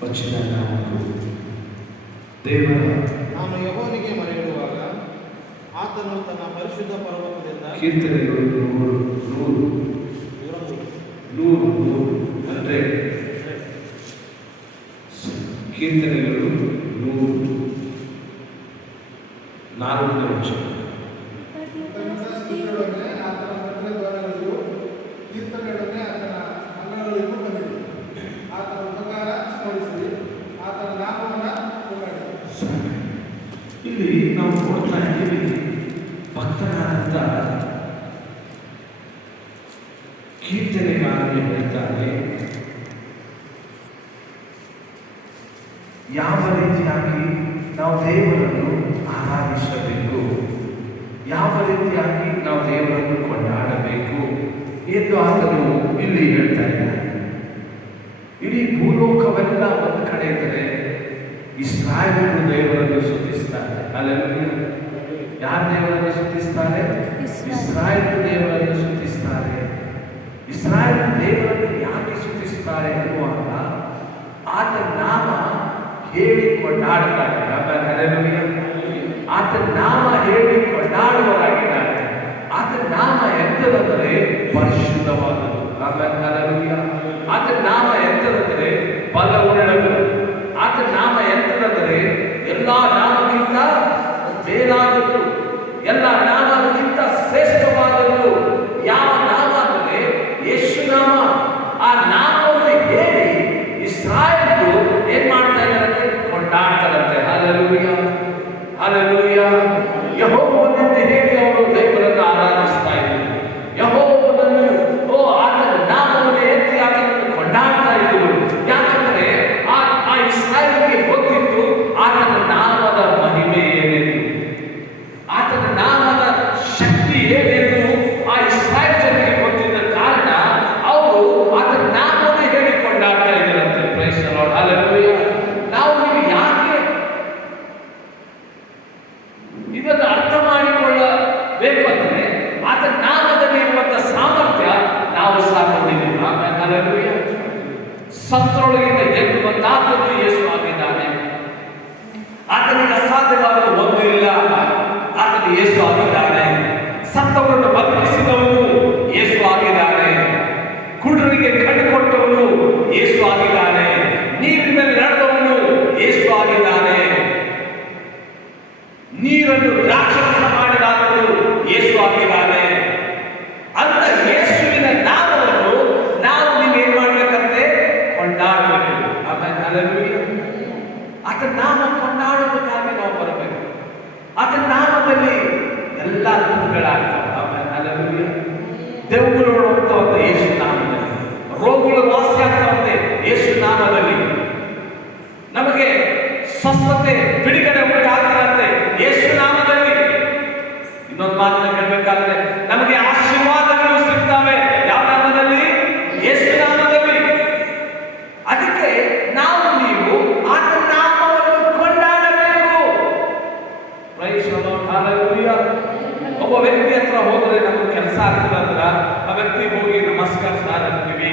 ವಚನ 4. ದೇವರ ನಾನು ಯೆಹೋವನಿಗೆ ಮೊರೆಯಿಡುವಾಗ ಆತನು ತನ್ನ ಪರಿಶುದ್ಧ ಪರ್ವತದಿಂದ ಕೀರ್ತನೆಗಳು 100 ಕೀರ್ತನೆಗಳು 104ನೇ ವಚನ. ಕೀರ್ತನೆಯೊಡನೆ ಆತನ ಮಂಗಳಗಳಿಗೂ ಬಂದಿದೆ. ಆತನ ಉಪಕಾರ ಸ್ಮರಿಸಿ ಆತನ ನಾಮವನ್ನು ಕೊಂಡಾಡಿ. ಇಲ್ಲಿ ನಾವು ನೋಡ್ತಾ ಇದ್ದೀವಿ, ಭಕ್ತನಾದಂಥ ಕೀರ್ತನೆಗಾರರು ಹೇಳ್ತಾರೆ, ಯಾವ ರೀತಿಯಾಗಿ ನಾವು ದೇವರನ್ನು ಆರಾಧಿಸಬೇಕು, ಯಾವ ರೀತಿಯಾಗಿ ನಾವು ದೇವರನ್ನು ಕೊಂಡಾಡಬೇಕು ಎಂದು ಆತನು ಇಲ್ಲಿ ಹೇಳ್ತಾ ಇದ್ದಾರೆ. ಇಡೀ ಭೂಲೋಕವೆಲ್ಲ ಒಂದು ಕಡೆ ಇದ್ದರೆ ಇಸ್ರಾಯೇಲರು ದೇವರನ್ನು ಸ್ತುತಿಸ್ತಾರೆ. ಅಲ್ಲೆಲ್ಲರೂ ಯಾರು ದೇವರನ್ನು ಸ್ತುತಿಸ್ತಾರೆ? ಇಸ್ರಾಯೇಲ್ ದೇವರನ್ನು ಸ್ತುತಿಸ್ತಾರೆ. ಇಸ್ರಾಯೇಲ್ ದೇವರನ್ನು ಯಾಕೆ ಸ್ತುತಿಸ್ತಾರೆ ಅನ್ನುವಾಗ ಆತನ ನಾಮ ಹೇಳಿ ಕೊಂಡಾಡುತ್ತಾರೆ. ಆತನ ನಾಮ ಹೇಳಿ ಕೊಂಡಾಡುವವರಾಗಿದ್ದಾರೆ. ಆತನ ನಾಮ ಎಂತದಂದರೆ ಪರಿಶುದ್ಧವಾದದ್ದು. ಆತನ ನಾಮ ಎಂತದಂದರೆ ಬಲವುಳ್ಳದು. ಆತನ ನಾಮ ಎಂತದಂದರೆ ಎಲ್ಲ ನಾಮಕ್ಕಿಂತ ಮೇಲಾದದ್ದು, ಎಲ್ಲ ನಾಮಕ್ಕಿಂತ ಶ್ರೇಷ್ಠವಾದದ್ದು. ಯಾವ ನಾಮ ಅಂದರೆ ಯೇಸು ನಾಮ. ಆ ನಾಮವನ್ನು ಹೇಳಿ ಇಸ್ರಾಯೇಲರು ಏನ್ ಮಾಡ್ತಾ ಇದ್ದಾರಂತೆ? ಕೊಂಡಾಡ್ತಾರಂತೆ. Hallelujah, hallelujah. ಯೆಹೋವನೆಂದು ಹೇಳಿ ಅವರು ದೇವರನ್ನು ಆರಾಧಿಸ್ತಾ ಇದ್ರು. ಯೆಹೋವನನ್ನು ಆತನ ನಾಮವನ್ನು ಎತ್ತಿ ಆತನನ್ನು ಕೊಂಡಾಡ್ತಾ ಇದ್ರು. ಯಾಕಂದ್ರೆ ಆ ಇಸ್ರಾಯೇಲಿಗೆ ಗೊತ್ತಿತ್ತು ಆತನ ನಾಮದ ಮಹಿಮೆ ಏನೆಂದು, ಆತನ ನಾಮದ ಶಕ್ತಿ ಏನೆಂದು ಆ ಇಸ್ರಾಯೇಲ್ ಜನರಿಗೆ ಗೊತ್ತಿದ್ದ ಕಾರಣ ಅವರು ಆತನ ನಾಮವನ್ನು ಹೇಳಿ ಕೊಂಡಾಡ್ತಾ ಇದ್ದರಂತೆ. Praise the lord, hallelujah. ನೀವು ಯಾಕೆ ಇದನ್ನು ಅರ್ಥ ಮಾಡಿಕೊಳ್ಳಬೇಕು ಅಂದ್ರೆ ಆತನ ನಾಮದಲ್ಲಿ ಇರುವಂತಹ ಸಾಮರ್ಥ್ಯ ನಾವು ಸಾಕೊಂಡಿದ್ದೀವಿ. ಹಲ್ಲೆಲೂಯಾ. ಸತ್ತರೊಳಗಿಂದ ಎದ್ದು ಬಂದಾತನು ಯೇಸು ಆಗಿದ್ದಾನೆ. ಆತನಿಗೆ ಅಸಾಧ್ಯವಾದ ಒಂದು ಇಲ್ಲ. ಆತನು ಯೇಸು ಆಗಿದ್ದಾನೆ. ಸತ್ತವರನ್ನು ಬದುಕಿಸಿದವನು ಯೇಸು ಆಗಿದ್ದಾನೆ. ಕುರುಡರಿಗೆ ಕಣ್ಣು ಕೊಟ್ಟವನು ಯೇಸು ಆಗಿದ್ದಾನೆ. ನೀರಿನ ಮೇಲೆ ನಡೆದವನು ಯೇಸು ಆಗಿದ್ದಾನೆ. ನೀರನ್ನು ದ್ರಾಕ್ಷಾರಸ ಮಾಡಿದಾತನು ಯೇಸು ಆಗಿದ್ದಾನೆ. ಅಂತ ಯೇಸುವಿನ ನಾಮವನ್ನು ನಾವು ನೀವೇನ್ ಮಾಡ್ಬೇಕಂತೆ? ಕೊಂಡಾಡಬೇಕು. ಹಲ್ಲೆಲೂಯಾ. ಆತನ ನಾಮ ಕೊಂಡಾಡೋದಕ್ಕಾಗಿ ನಾವು ಬರಬೇಕು. ಆತನ ನಾಮದಲ್ಲಿ ಎಲ್ಲ ಅದ್ಭುತಗಳಾಗ್ತವೆ. ಹಲ್ಲೆಲೂಯಾ. ದೆವ್ವಗಳು ಹೋಗ್ತಾವಂತೆ ಯೇಸು ನಾಮದಲ್ಲಿ, ರೋಗಗಳು ವಾಸಿ ಆಗ್ತಾವಂತೆ ಯೇಸು ನಾಮದಲ್ಲಿ, ನಮಗೆ ಸ್ವಸ್ಥತೆ ಬಿಡುಗಡೆ ಉಂಟಾಗ್ತದಂತೆ ಯೇಸು ನಾಮದಲ್ಲಿ. ಇನ್ನೊಂದು ಮಾತನ್ನು ಹೇಳಬೇಕಾದ್ರೆ ನಮಗೆ ಆಶೀರ್ವಾದಗಳು ಸಿಗ್ತವೆ ಯಾವ ನಾಮದಲ್ಲಿ? ಯೇಸು ನಾಮದಲ್ಲಿ. ಅದಕ್ಕೆ ನಾವು ನೀವು ಆತನ ನಾಮವನ್ನು ಕೊಂಡಾಡಬೇಕು. Praise the lord, hallelujah. ಒಬ್ಬ ವ್ಯಕ್ತಿ ಹತ್ರ ಹೋದರೆ ನಮಗೆ ಕೆಲಸ ಆಗ್ತದೆ ಅಂದ್ರ ಆ ವ್ಯಕ್ತಿ ಹೋಗಿ ನಮಸ್ಕಾರ ಸರ್ ಅಂತೀವಿ.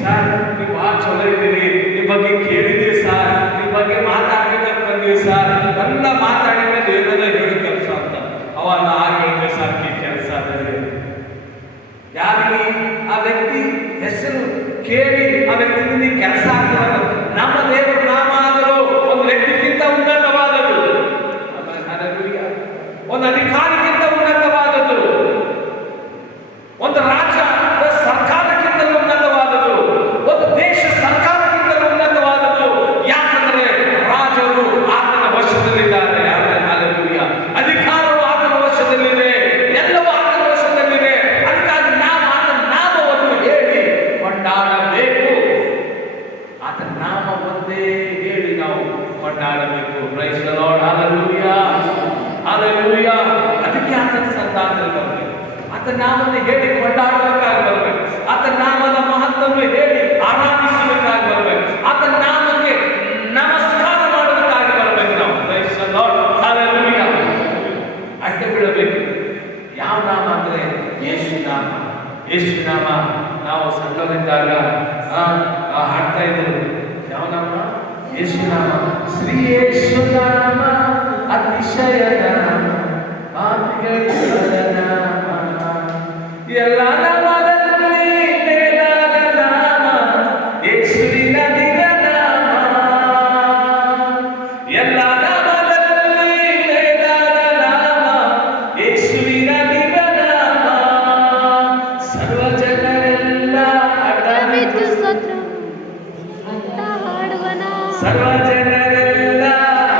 ಸರ್ ನೀವು ಭಾಳ ಚಲೋ ಇದ್ದೀರಿ, ನಿಮ್ಮ ಬಗ್ಗೆ ಕೇಳಿದೀವಿ ಸರ್, ನಿಮ್ಮ ಬಗ್ಗೆ ಮಾತಾಡ್ಬೇಕಂತ ಬಂದೀವಿ ಸರ್, ಎಲ್ಲ ಮಾತಾಡಿದ ಮೇಲೆ ಏನದ ಹೇಳಿ ಕೆಲಸ ಅಂತ ಅವಾಗ ಹೇಳಿದ್ರೆ ಸರ್ ಕೆಲಸ ಅದೇ ಯಾರಿಗೆ ಆ ವ್ಯಕ್ತಿ ಹೆಸರು ಕೇಳಿ ಆ ವ್ಯಕ್ತಿ ಕೆಲಸ ಆಗ್ತದೆ. ನಮ್ಮ ದೇವರ ನಾಮ ಆದರೂ ಒಂದು ವ್ಯಕ್ತಿಗಿಂತ ಉನ್ನತವಾದದ್ದು, ಒಂದು ಅಧಿಕಾರಿಗಿಂತ ಉನ್ನತವಾದದ್ದು, ಒಂದು ರಾಜ್ಯ ಸರ್ಕಾರಕ್ಕಿಂತಲೂ ಉನ್ನತವಾದದ್ದು, ಒಂದು ದೇಶ ಸರ್ಕಾರಕ್ಕಿಂತಲೂ ಉನ್ನತವಾದದ್ದು. ಯಾಕಂದ್ರೆ ರಾಜರು ಆತನ ವಶದಲ್ಲಿದ್ದಾರೆ. ಹಲ್ಲೆಲೂಯಾ. ಅಧಿಕಾರವು ಆತನ ವಶದಲ್ಲಿದೆ, ಎಲ್ಲವೂ ಆತನ ವಶದಲ್ಲಿದೆ. ಅದಕ್ಕಾಗಿ ನಾವು ಆತನ ನಾಮವನ್ನು ಹೇಳಿ ಕೊಂಡಾಡಬೇಕು. ಆತನ ನಾಮ ಒಂದೇ ಹೇಳಿ ನಾವು ಕೊಂಡಾಡಬೇಕು. Praise the lord, hallelujah, hallelujah. ಅದಕ್ಕೆ ಆತನ ಸಂತಾನದಲ್ಲಿ ಬರಬೇಕು. ಆತನ ನಾಮವನ್ನು ಹೇಳಿ ಕೊಂಡಾಡಬೇಕಾಗಿ ಬರಬೇಕು. ಆತನ ನಾಮದ ಮಹತ್ವವನ್ನು ಹೇಳಿ ಆರಾಧಿಸಬೇಕಾಗಿ ಬರಬೇಕು. ಆತನ ನಾಮಕ್ಕೆ ನಮಸ್ಕಾರ ಮಾಡೋದಕ್ಕಾಗಿ ಬರಬೇಕು ನಾವು. Praise the lord, hallelujah. ಅಡ್ಡ ಬಿಡಬೇಕು. ಯಾವ ನಾಮ ಅಂದ್ರೆ ಯೇಸು ನಾಮ. ಯೇಸು ನಾಮ ನಾವು ಸಣ್ಣವರಿದ್ದಾಗ ಹಾಡ್ತಾ ಇದ್ರು, ಯೇಸುವಿನ ದಿವ್ಯನಾಮ ಎಲ್ಲ ನಾಮದಲ್ಲಿ ಮೇಲಾದ ನಾಮ ಯೇಸುವಿನ ದಿವ್ಯನಾಮ ಸರ್ವ ಜನರೆಲ್ಲ ಅಡವಿದ್ದು ಸ್ತೋತ್ರ ಅಂತ ಹಾಡುವನ ಸರ್ವ ಜನರೆಲ್ಲ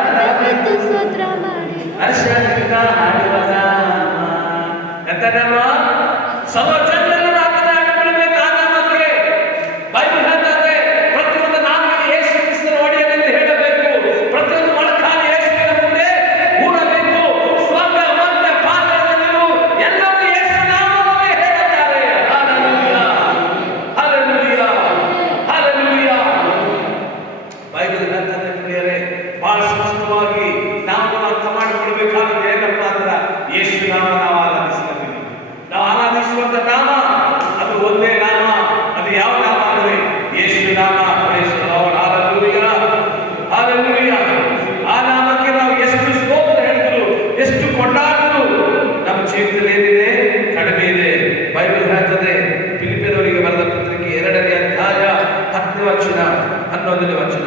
ಅಡವಿದ್ದು ಸ್ತೋತ್ರ ಮಾಡಿ ಹರ್ಷದಿಂದ ಹಾಡುವನ ಎಂತ ನಾಮ ಸರ್ವ ಜನರೆಲ್ಲ ಆತನ ಹಾಡುಬಿಡಬೇಕಾದ ನಾಮಕ್ಕೆ ಬೈಬಲ್ ಹೇಳ್ತಾರೆ ಪ್ರತಿಯೊಂದು ನಾಮಕ್ಕೆ ಯೇಸು ಕ್ರಿಸ್ತನ ಒಡೆಯನೆಂದು ಹೇಳಬೇಕು ಪ್ರತಿಯೊಂದು ಮೊಳಕಾಲು ಯೇಸುವಿನ ಮುಂದೆ ಕೂಡಬೇಕು ಸ್ವರ್ಗ ಮಧ್ಯ ಪಾತಾಳದಲ್ಲಿರು ಎಲ್ಲರೂ ಯೇಸು ನಾಮವನ್ನೇ ಹೇಳುತ್ತಾರೆ ಹಲ್ಲೆಲೂಯಾ ಹಲ್ಲೆಲೂಯಾ ಹಲ್ಲೆಲೂಯಾ ಬೈಬಲ್ ಹೇಳ್ತಾರೆ ಪ್ರಿಯರೇ ಬಹಳ ಸ್ಪಷ್ಟವಾಗಿ ನಾವು ಅರ್ಥ ಮಾಡಿಕೊಳ್ಬೇಕಾದ್ರೆ ಏನಪ್ಪ ಅಂದ್ರೆ ಯೇಸು ನಾಮ ನಾವು ಆರಾಧಿಸ್ತೀವಿ ನಾವು ಆರಾಧಿಸುವಂತ ನಾಮ ಅದು ಒಂದೇ ನಾಮ ಅದು ಯಾವ ನಾಮ ಅಂದ್ರೆ ಯೇಸು ನಾಮ praise the lord hallelujah hallelujah ಆ ನಾಮಕ್ಕೆ ನಾವು ಎಷ್ಟು ಸ್ತೋತ್ರ ಹೇಳಿದ್ರು ಎಷ್ಟು ಕೊಂಡಾಡಿದ್ರು ನಮ್ಮ ಜೀವಿತದಲ್ಲಿ ಏನಿದೆ ಕಡಿಮೆ ಇದೆ ಬೈಬಲ್ ಹೇಳ್ತದೆ ಫಿಲಿಪಿಯರವರಿಗೆ ಬರೆದ ಪತ್ರಿಕೆ 2ನೇ ಅಧ್ಯಾಯ 10ನೇ ವಚನ 11ನೇ ವಚನ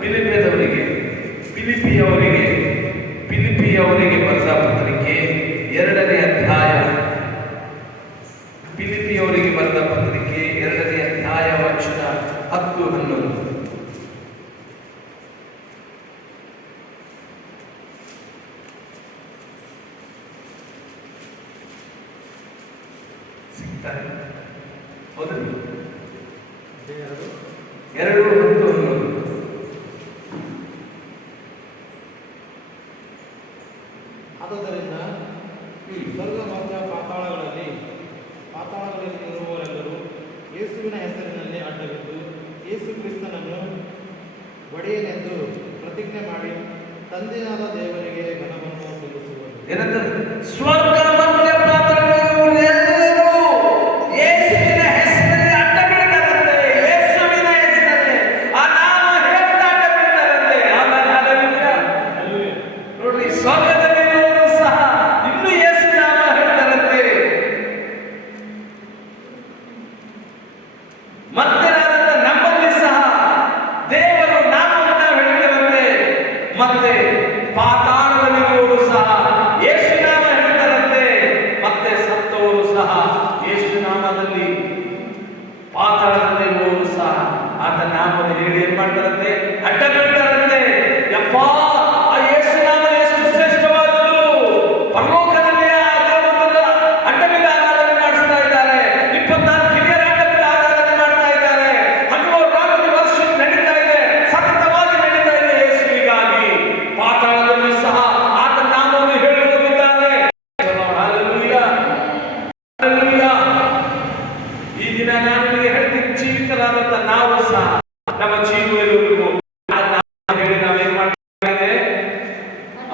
ಫಿಲಿಪಿಯವರಿಗೆ ಬರೆದ ಪತ್ರಿಕೆ 2ನೇ ಅಧ್ಯಾಯ ಫಿಲಿಪಿಯವರಿಗೆ ಬರೆದ ಪತ್ರಿಕೆ 2ನೇ ಅಧ್ಯಾಯ ವಚನ 10 11 ಸಿಗ್ತಾರೆ ಹೌದು 2:11 ಆದುದರಿಂದ ಸ್ವರ್ಗ ಮತ್ತು ಪಾತಾಳಗಳಲ್ಲಿ ಇರುವವರೆಲ್ಲರೂ ಯೇಸುವಿನ ಹೆಸರಿನಲ್ಲಿ ಅಡ್ಡಬಿದ್ದು ಯೇಸು ಕ್ರಿಸ್ತನನ್ನು ಒಡೆಯನೆಂದು ಪ್ರತಿಜ್ಞೆ ಮಾಡಿ ತಂದೆಯಾದ ದೇವರಿಗೆ ಘನವನ್ನು ಸಲ್ಲಿಸುವರು. ಏನಂತಾರೆ ಸ್ವರ್ಗ ಮಧ್ಯ ಪಾತಾಳದಲ್ಲಿರುವವರೆಲ್ಲರೂ ಯೇಸುವಿನ ಹೆಸರಿನಲ್ಲಿ ಅಡ್ಡ ಬೀಳ್ತಾರಂತೆ ಯೇಸುವಿನ ಹೆಸರಿನಲ್ಲಿ ಆ ನಾಮ ಹೇಳ್ತಾ ಅಡ್ಡ ಬೀಳ್ತಾರಂತೆ ಆಮೇಲೆ ಹಲ್ಲೆಲೂಯಾ ನೋಡ್ರಿ ಸ್ವರ್ಗದಲ್ಲಿರುವವರು ಸಹ ಇನ್ನೂ ಯೇಸು ನಾಮ ಹೇಳ್ತಾರಂತೆ ಮತ್ತೆ ನಮ್ಮಲ್ಲಿ ಸಹ ದೇವರು ನಾಮವನ್ನು ಹೇಳ್ತಾರಂತೆ ಮತ್ತೆ ಪಾತಾಳದಲ್ಲಿರುವವರು ಸಹ ಯೇಸು ನಾಮ ಹೇಳ್ತಾರಂತೆ ಮತ್ತೆ ಸತ್ತವರು ಸಹ ಯೇಸು ನಾಮದಲ್ಲಿ ಪಾತಾಳದಲ್ಲಿರುವವರು ಸಹ ಆತ ನಾಮವನ್ನು ಹೇಳಿ ಏನ್ ಮಾಡ್ತಾರಂತೆ ಅಡ್ಡ ಬೀಳ್ತಾರಂತೆ ಯಪ್ಪಾ ಆ ಯೇಸು ನಾಮ ಎಷ್ಟು ಶ್ರೇಷ್ಠವಾದದ್ದು ಪರಲೋಕದಲ್ಲಿ ಆ ದೇವರನ್ನ ಅಡ್ಡ ಬಿದ್ದ ಆರಾಧನೆ ಮಾಡಿಸ್ತಾ ಇದ್ದಾರೆ 24 ಹಿರಿಯರ ಅಡ್ಡ ಬಿದ್ದ ಆರಾಧನೆ ಮಾಡ್ತಾ ಇದ್ದಾರೆ ಹಗಲು ರಾತ್ರಿ ವರ್ಷ ನಡೀತಾ ಇದೆ ಸತತವಾಗಿ ನಡೀತಾ ಇದೆ ಯೇಸುವಿಗಾಗಿ ಪಾತಾಳದಲ್ಲಿ ಸಹ ಆತ ನಾಮವನ್ನು ಹೇಳುವುದಿದ್ದಾರೆ ಹಲ್ಲೆಲೂಯಾ ಹಲ್ಲೆಲೂಯಾ ಈ ದಿನ ನಾನು ನಿಮಗೆ ಹೇಳ್ತೀನಿ ಜೀವಿತರಾದಂತ ನಾವು ಸಹ ನಮ್ಮ ಜೀವನವರೆಗೂ ಆ ನಾಮ ಹೇಳಿ ನಾವೇನ್ ಮಾಡಬೇಕಾಗಿದೆ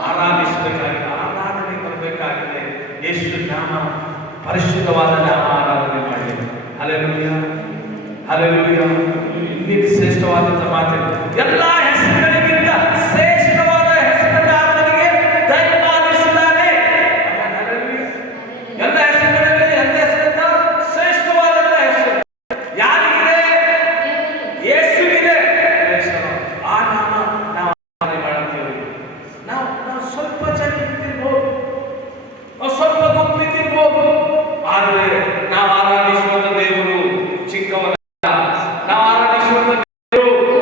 ಆರಾಧಿಸಬೇಕಾಗಿದೆ ಆರಾಧನೆ ಬರಬೇಕಾಗಿದೆ ಯೇಸು ನಾಮ ಪರಿಶುದ್ಧವಾದ ನಾಮ ಆರಾಧನೆ ಮಾಡಿ ಹಲ್ಲೆಲೂಯಾ ಹಲ್ಲೆಲೂಯಾ ಇನ್ನಿಗೆ ಶ್ರೇಷ್ಠವಾದಂತ ಮಾತು ಎಲ್ಲ ಹೆಸರುಗಳಿಗಿಂತ ಶ್ರೇಷ್ಠವಾದ ಹೆಸರನ್ನು ಆತನಿಗೆ ದಯಪಾಲಿಸಿದ್ದಾನೆ ಹಲ್ಲೆಲೂಯಾ ಎಲ್ಲ ಹೆಸರುಗಳಲ್ಲಿ ಎಲ್ಲ ಹೆಸರಿಂದ ಶ್ರೇಷ್ಠವಾದಂತ ಹೆಸರು ಯಾರಿಗಿದೆ ಯೇಸುವಿದೆ ಆ ನಾಮ ನಾವು ಆರಾಧನೆ ಮಾಡುತ್ತೇವೆ ನಾವು ಸ್ವಲ್ಪ ಜನ ನಿಂತಿರ್ಬೋದು ನಾವು ಸ್ವಲ್ಪ ಗುಂಪು ನಿಂತಿರ್ಬೋದು ಆದರೆ ನಾವು ಆರಾಧಿಸುವಂತ ದೇವರು ಚಿಕ್ಕವರ ನಾವು ಆರಾಧಿಸುವಂತ ದೇವರು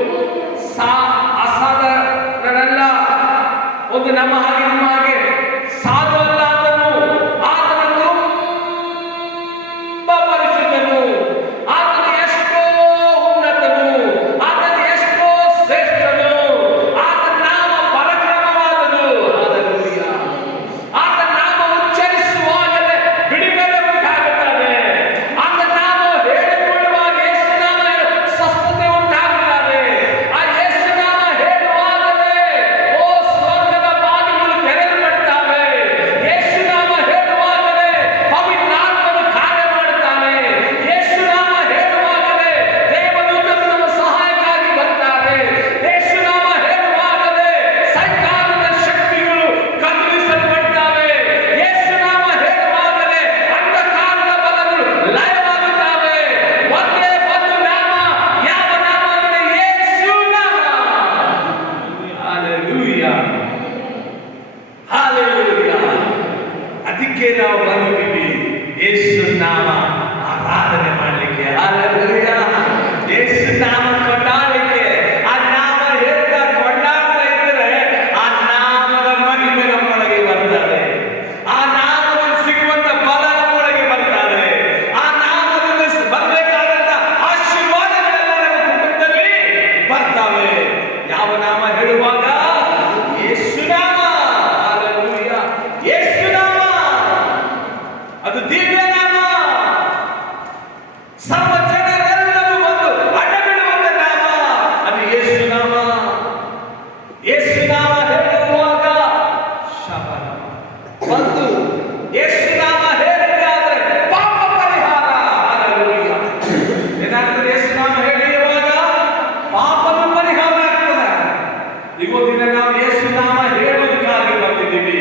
ದಿನ ನಾವು ಯೇಸು ನಾಮ ಹೇಳೋದಕ್ಕಾಗಿ ಬಂದಿದ್ದೀವಿ.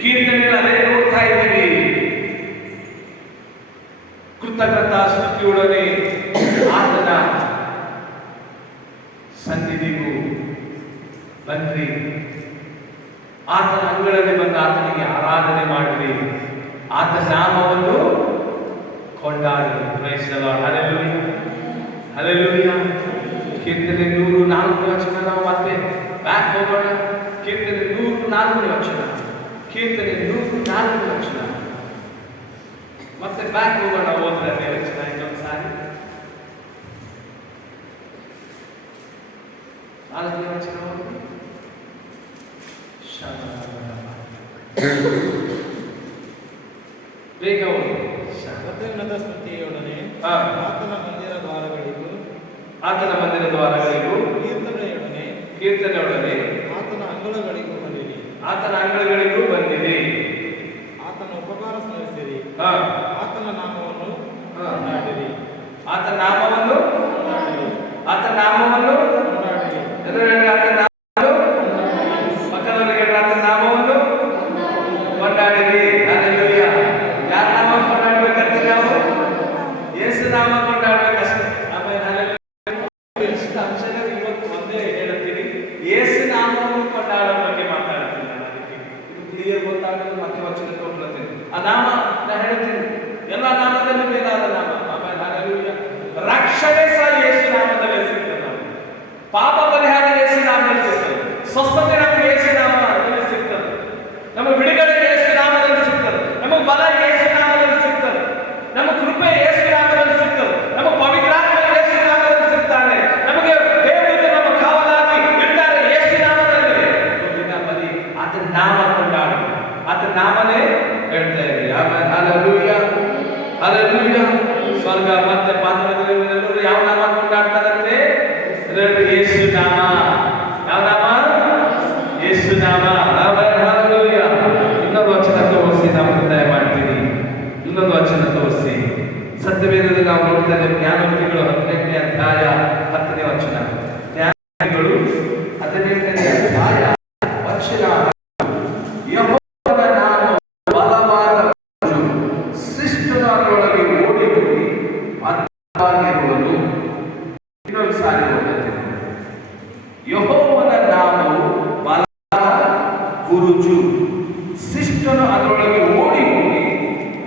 ಕೀರ್ತನೆಯಲ್ಲಿ ಅದೇ ನೋಡ್ತಾ ಇದ್ದೀವಿ. ಕೃತಜ್ಞತಾ ಸ್ತುತಿಯೊಡನೆ ಆತನ ಸನ್ನಿಧಿಗೂ ಬನ್ರಿ, ಆತನ ಅಂಗಳಲ್ಲಿ ಬಂದು ಆತನಿಗೆ ಆರಾಧನೆ ಮಾಡಿರಿ, ಆತನ ನಾಮವನ್ನು ಕೊಂಡಾಡಿ. Praise the lord. Hallelujah, hallelujah. ಕೀರ್ತನೆ 104 ವಚನ. ನಾವು ಮತ್ತೆ ಬ್ಯಾಕ್ ಹೋಗೋಣ. ಕೀರ್ತನೆ 104 ವಚನ. ಕೀರ್ತನೆ 104 ವಚನ. ಮತ್ತೆ ಬ್ಯಾಕ್ ಹೋಗೋಣ. ಓದ್ರೆ ವಚನ ಇನ್ನೊಂದು ಸಾರಿ. 4ನೇ ವಚನ ಬೇಗ ಓದಿ. ಅತ್ಯುನ್ನತ ಸ್ತುತಿಯೊಡನೆ ಆತನ ಮಂದಿರ ದ್ವಾರಗಳಿಗೂ ಕೀರ್ತನೆಯೊಡನೆ ಆತನ ಅಂಗಳಗಳಿಗೂ ಬಂದಿರಿ. ಆತನ ಅಂಗಳಗಳಿಗೂ ಬಂದಿರಿ. ಆತನ ಉಪಕಾರ ಸ್ಮರಿಸಿರಿ. ಆತನ ನಾಮವನ್ನು ಕೊಂಡಾಡಿರಿ. ಆತನ ನಾಮವನ್ನು ಕೊಂಡಾಡಿರಿ. ಆತನ ನಾಮವನ್ನು ಕೊಂಡಾಡಿರಿ. ಎದುರುಗಡೆ ಆತನ ನಾಮವನ್ನು, ಪಕ್ಕದವರಿಗೆ ಆತನ ನಾಮವನ್ನು ಕೊಂಡಾಡಿರಿ. ಹಲ್ಲೆಲೂಯಾ. ಯಾರ ನಾಮ ಕೊಂಡಾಡಬೇಕಂತೆ? ನಾವು ಯೇಸು ನಾಮ ಕೊಂಡಾಡಬೇಕಷ್ಟೇ. ಆಮೇಲೆ ಹಲ್ಲೆಲೂಯಾ. ಎಷ್ಟು ಅಂಶಗಳು ಇವತ್ತು ಒಂದೇ ಹೇಳುತ್ತೀನಿ. ಯೇಸು ನಾಮವನ್ನು ಕೊಂಡಾಡೋ ಬಗ್ಗೆ ಮಾತಾಡ್ತೀನಿ ನಾನು. ಅದಕ್ಕೆ ಇದು ಕ್ಲಿಯರ್ ಗೊತ್ತಾಗಲು ಮತ್ತೆ ವಚನಕ್ಕೆ ಹೋಗ್ಲತ್ತೀನಿ. ಆ ನಾಮ ನಾನು ಹೇಳ್ತೀನಿ, ಎಲ್ಲ ನಾಮದಲ್ಲಿ ಮೇಲಾದ ನಾಮ. ಆಮೇಲೆ ಹಲ್ಲೆಲೂಯಾ. ರಕ್ಷಣೆ ಸಹ ಯೇಸು ನಾಮದಲ್ಲೇ ಸಿಗ್ತದೆ. ನಾವು ಪಾಪ ಪರಿಹಾರ ಯೇಸು ನಾಮದಲ್ಲಿ ಸಿಗ್ತದೆ. ಸ್ವಸ್ಥತೆ ನಮಗೆ ಯೇಸು ನಾಮದಲ್ಲಿ ಸಿಗ್ತದೆ. ನಮ್ಮ ಬಿಡುಗಡೆ ಯೇಸು ನಾಮದಲ್ಲಿ ಸಿಗ್ತದೆ. ನಮ್ಮ ಬಲ ಯೇಸು ನಾಮದಲ್ಲಿ ಸಿಗ್ತದೆ. ನಮ್ಮ ಕೃಪೆ ಯೇಸು ನಾಮದಲ್ಲಿ ಸಿಗ್ತದೆ. ನಮ್ಮ ಪವಿತ್ರಾತ್ಮ ಯೇಸು ನಾಮದಲ್ಲಿ ಸಿಗ್ತಾನೆ. ನಮಗೆ ದೇವರು ನಮ್ಮ ಕಾವಲಾಗಿ ಇರ್ತಾರೆ ಯೇಸು ನಾಮದಲ್ಲಿ. ದಿನ ಬರೀ ಆತನ ನಾಮ ಕೊಂಡಾಡು, ಆತನ ನಾಮನೇ ಹೇಳ್ತಾ ಇರಿ. ಆಮೇಲೆ ಹಲ್ಲೆಲೂಯಾ, ಹಲ್ಲೆಲೂಯಾ. ಸ್ವರ್ಗ ಮತ್ತೆ ಪಾತಾಳದಲ್ಲಿರುವವರೆಲ್ಲರೂ ಯಾವ ನಾಮ ಕೊಂಡಾಡ್ತಾರಂತೆ? ಯೇಸು ನಾಮ. ಯಾವ ನಾಮ? ಯೇಸು ನಾಮ. ಹಲ್ಲೆಲೂಯಾ. ಇನ್ನೊಂದು ವಚನ ತೋರಿಸಿ ನಾವು ಮುಕ್ತಾಯ ಮಾಡ್ತೀವಿ. ಇನ್ನೊಂದು ವಚನ ತೋರಿಸಿ. ಸತ್ಯವೇದದಲ್ಲಿ ನಾವು ನೋಡ್ತಾ ಇದ್ದೇವೆ. ಜ್ಞಾನೋಕ್ತಿಗಳು 18ನೇ ಅಧ್ಯಾಯ 10ನೇ ವಚನ. ಜ್ಞಾನೋಕ್ತಿಗಳು 18ನೇ ಅಧ್ಯಾಯ ವಚನ. ಯೆಹೋವನ ನಾಮವು ಬಲವಾದ ಭುಜವು, ಶಿಷ್ಟನ ಅದರೊಳಗೆ ಓಡಿ ಹೋಗಿ ಭದ್ರವಾಗಿರುವುದು. ಇನ್ನೊಂದು ಸಾರಿ ಓದುತ್ತೇನೆ. ಯೆಹೋವನ ನಾಮವು ಬಲವಾದ ಗುರುಜು, ಶಿಷ್ಟನು ಅದರೊಳಗೆ ಓಡಿ ಹೋಗಿ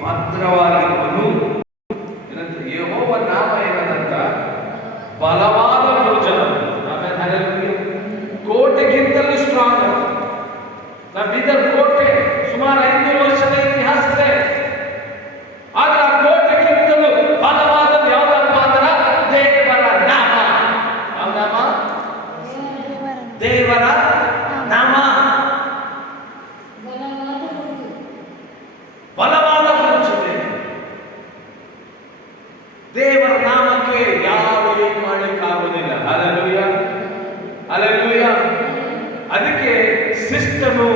ಭದ್ರವಾಗಿರುವನು. ಏನಂತ? ಯೆಹೋವ ನಾಮ ಏನಂತ? ಬಲವಾದ ಭುಜ. ಆಮೇಲೆ ಹಲ್ಲೆಲೂಯಾ. ಕೋಟೆಗಿಂತಲೂ ಸ್ಟ್ರಾಂಗ್. ನಮ್ಮ ಬೀದರ್ ಕೋಟೆ ಸುಮಾರು 500 ವರ್ಷದ ಇತಿಹಾಸ ಇದೆ. ಆದ್ರೆ ಆ ಕೋಟೆಗಿಂತಲೂ ಬಲವಾದದ್ದು ಯಾವುದಪ್ಪ ಅಂದ್ರೆ ದೇವರ ನಾಮ. ಯಾವ ನಾಮ? ದೇವರ ನಾಮ. ಬಲವಾದ ಭುಜವಿದೆ. ದೇವರ ನಾಮಕ್ಕೆ ಯಾರು ಏನು ಮಾಡಲಿಕ್ಕಾಗುವುದಿಲ್ಲ. Hallelujah, hallelujah. ಅದಕ್ಕೆ ಶಿಷ್ಟನು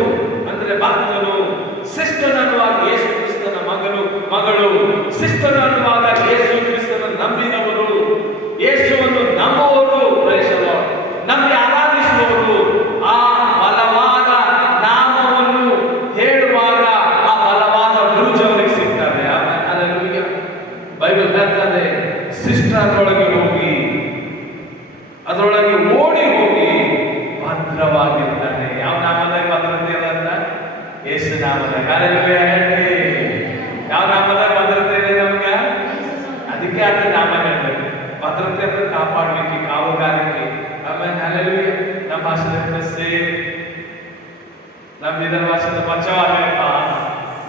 ಅಂದ್ರೆ ಭಕ್ತನು, ಶಿಷ್ಟನು ಅನ್ನುವಾಗ ಯೇಸು ಕ್ರಿಸ್ತನ ಮಗಳು, ಶಿಷ್ಟನು ಅನ್ನುವಾಗ ಯೇಸು ಕ್ರಿಸ್ತನ ನಂಬಿದವರು, ಯೇಸುವನ್ನು ನಂಬುವವರು, ನಂಬಿ ಆರಾಧಿಸುವವರು. ಆ ಬಲವಾದ ನಾಮವನ್ನು ಹೇಳುವಾಗ ಆ ಬಲವಾದ ಭುಜ ಅವರಿಗೆ ಸಿಗ್ತದೆ. ಹಲ್ಲೆಲೂಯಾ. ಬೈಬಲ್ ಹೇಳ್ತದೆ, ಶಿಷ್ಟ ಅದರೊಳಗೆ ಹೋಗಿ, ಅದರೊಳಗೆ ಓಡಿ ಹೋಗಿ ಭದ್ರವಾಗಿರ್ತಾನೆ. ಯಾವ ನಾಮದಾಗ ಭದ್ರತೆ ಅದ? ಯೇಸು ನಾಮದಾಗ. ಹಲ್ಲೆಲೂಯಾ. ಹೇಳಿ, ಯಾವ ನಾಮದಾಗ ಭದ್ರತೆ ಇದೆ ನಮ್ಗೆ? ಅದಕ್ಕೆ ಆತನ ನಾಮ ಹೇಳ್ಬೇಕು. ಭದ್ರತೆ ಅಂದ್ರೆ ಕಾಪಾಡಲಿಕ್ಕೆ, ಕಾವಲುಗಾರಿಕೆ. ಆಮೇಲೆ ಹಲ್ಲೆಲೂಯಾ. ನಮ್ಮ ಭಾಷೆದ ಸೇವ್, ನಮ್ಮ ಇದರ ಭಾಷೆದ ಬಚಾವ್ ಆಗಪ್ಪ.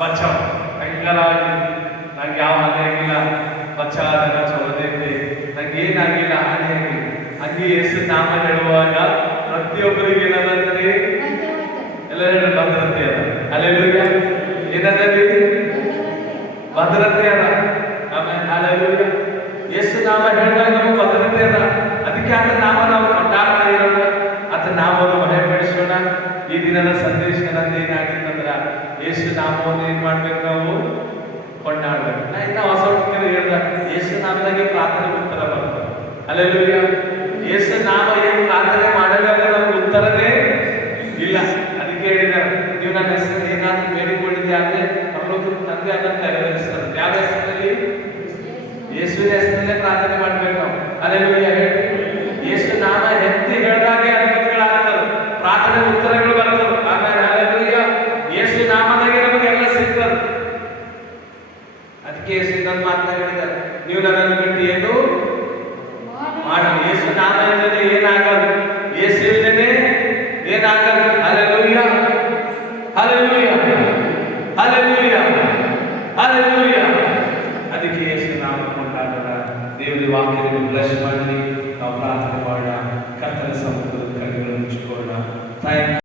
ಬಚಾವ್ ಭಯಂಕರವಾಗಿ. ನಂಗೆ ಯಾವ ಹಾನಿ ಆಗಿಲ್ಲ, ಬಚಾವ್ ಚಲೋದೈತೆ, ನಂಗೆ ಏನಾಗಿಲ್ಲ, ಹಾನಿ ಆಗಿಲ್ಲ. ಹಂಗೆ ಯೇಸು ನಾಮ ಹೇಳುವಾಗ ಪ್ರತಿಯೊಬ್ಬರಿಗೆ ಏನದಂದ್ರೆ ಎಲ್ಲ ಹೇಳಿ ಭದ್ರತೆ ಅದ. ಹಲ್ಲೆಲೂಯಾ. ಏನದಲ್ಲಿ ಭದ್ರತೆ ಅದ. ಆಮೇಲೆ ಹಲ್ಲೆಲೂಯಾ. ಯೇಸು ನಾಮ ಹೇಳಿದಾಗ ನಮಗೆ ಭದ್ರತೆ ಅದ. ಅದಕ್ಕೆ ಆತನ ನಾಮ ನಾವು ಕೊಂಡಾಡ್ತಾ ಇರೋಣ, ಆತನ ನಾಮವನ್ನು ಮಹಿಮೆಪಡಿಸೋಣ. ಈ ದಿನದ ಸಂದೇಶ ನಂದು ಏನಾಗಿತ್ತಂದ್ರ ಯೇಸು ನಾಮವನ್ನು ಏನ್ ಮಾಡ್ಬೇಕು? ನಾವು ಕೊಂಡಾಡ್ಬೇಕು. ನಾ ಇನ್ನ ಹೊಸ ಹುಡುಗರು ಹೇಳ್ದ ಯೇಸು ನಾಮದಾಗೆ ಪ್ರಾರ್ಥನೆ ಉತ್ತರ ಬರ್ತದೆ. ಹಲ್ಲೆಲೂಯಾ. ಯೇಸು ನಾಮ ಏನು ಪ್ರಾರ್ಥನೆ ಮಾಡಲಾಗ ನಮ್ಗೆ ಉತ್ತರನೇ ನನ್ನ ಹೆಸರಲ್ಲಿ ಏನಾದರೂ ಬೇಡಿಕೊಂಡಿದ್ದೆ ಆದರೆ ಪರಲೋಕದ ತಂದೆ ಅದನ್ನು ನೆರವೇರಿಸ್ತಾರೆ. ಯಾವ ಹೆಸರಿನಲ್ಲಿ? ಯೇಸುವಿನ ಹೆಸರಲ್ಲೇ ಪ್ರಾರ್ಥನೆ ಮಾಡ್ಬೇಕು ನಾವು. ಹಲ್ಲೆಲೂಯಾ ಹೇಳಿ. ಯೇಸು ನಾಮ ಎತ್ತಿ ಹೇಳಿದಾಗೆ ಅದ್ಭುತಗಳಾಗ್ತವೆ, ಪ್ರಾರ್ಥನೆ ಉತ್ತರಗಳು ಬರ್ತವೆ. ಆಮೇಲೆ ಹಲ್ಲೆಲೂಯಾ, ಯೇಸು ನಾಮದಾಗೆ ನಮಗೆಲ್ಲ ಸಿಗ್ತದೆ. ಅದಕ್ಕೆ ಯೇಸು ಇನ್ನೊಂದು ಮಾತನ್ನ ಹೇಳಿದ್ದಾರೆ, ನೀವು ನನ್ನನ್ನು ಬಿಟ್ಟು ಏನು ಮಾಡಿ. ಯೇಸು ನಾಮ ಇಲ್ಲದೆ ಏನಾಗಲ್ಲ, ಯೇಸು ಇಲ್ಲದೆ ಏನಾಗಲ್ಲ. Hallelujah, hallelujah, hallelujah, hallelujah. ಅದಕ್ಕೆ ಯೇಸು ನಾಮ ಕೊಂಡಾಡೋಣ. ದೇವರ ವಾಕ್ಯದಲ್ಲಿ ಬ್ಲೆಸ್ ಮಾಡಿ ನಾವು ಪ್ರಾರ್ಥನೆ ಮಾಡೋಣ. ಕರ್ತನ ಸಮ್ಮುಖದಲ್ಲಿ ಕಣ್ಣುಗಳನ್ನು ಮುಚ್ಚಿಕೊಳ್ಳೋಣ.